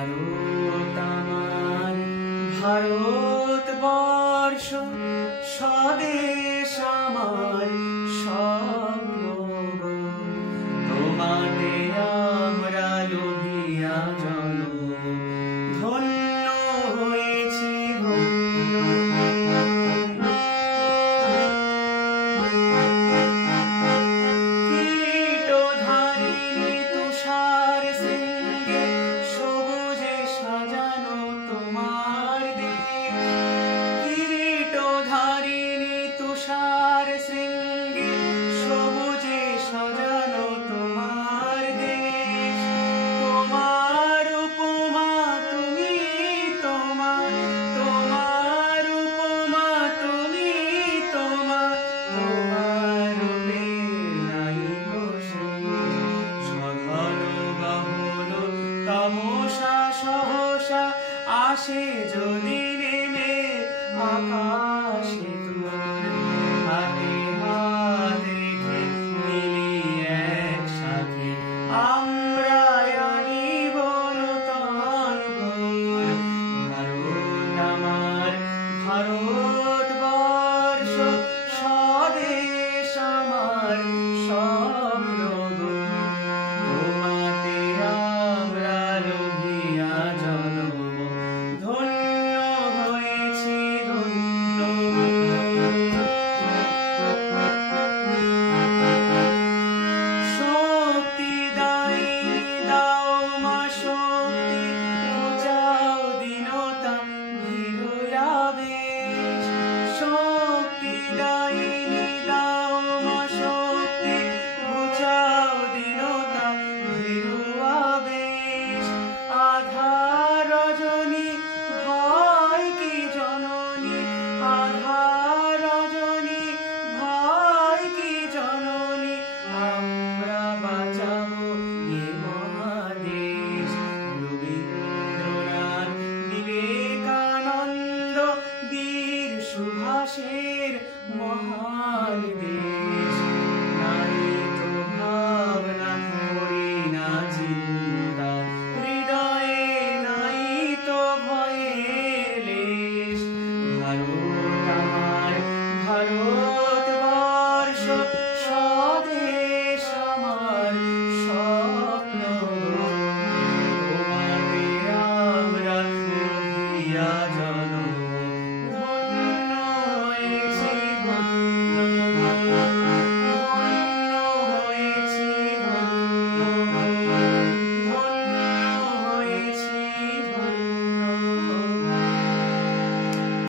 ভারত আমার ভারতবর্ষ স্বদেশ আমার স্বপ্ন গো। তোমাতে আমরা লোভিয়া জনম ধন্য হয়েছি ধন্য। কিরীটধারিণী তুষার শৃঙ্গে সবুজে সাজানো তোমার দেশ। কিরীটধারিণী তুষার শৃঙ্গে সবুজে সাজানো তোমার দেশ। তোমার উপমা তুমি তোমার, তোমার উপমা তুমি তোমার, তোমার রূপে নাই গো শেষ। সঘন গহন তামসা সহসা আসে যদি নেমে আকাশে।